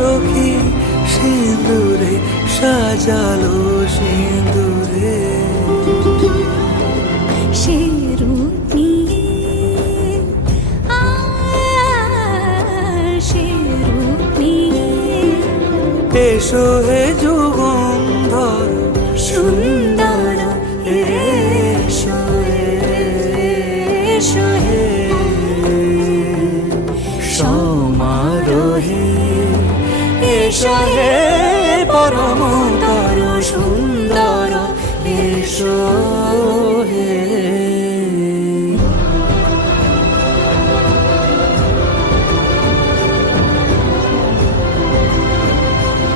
সখী সিঁদুরে সাজালো সিঁদুরে। সে রূপ নিয়ে সে রূপ নিয়ে এসো হে যুগন্ধর সুন্দর এসো এসো হে সমারোহে এসো হে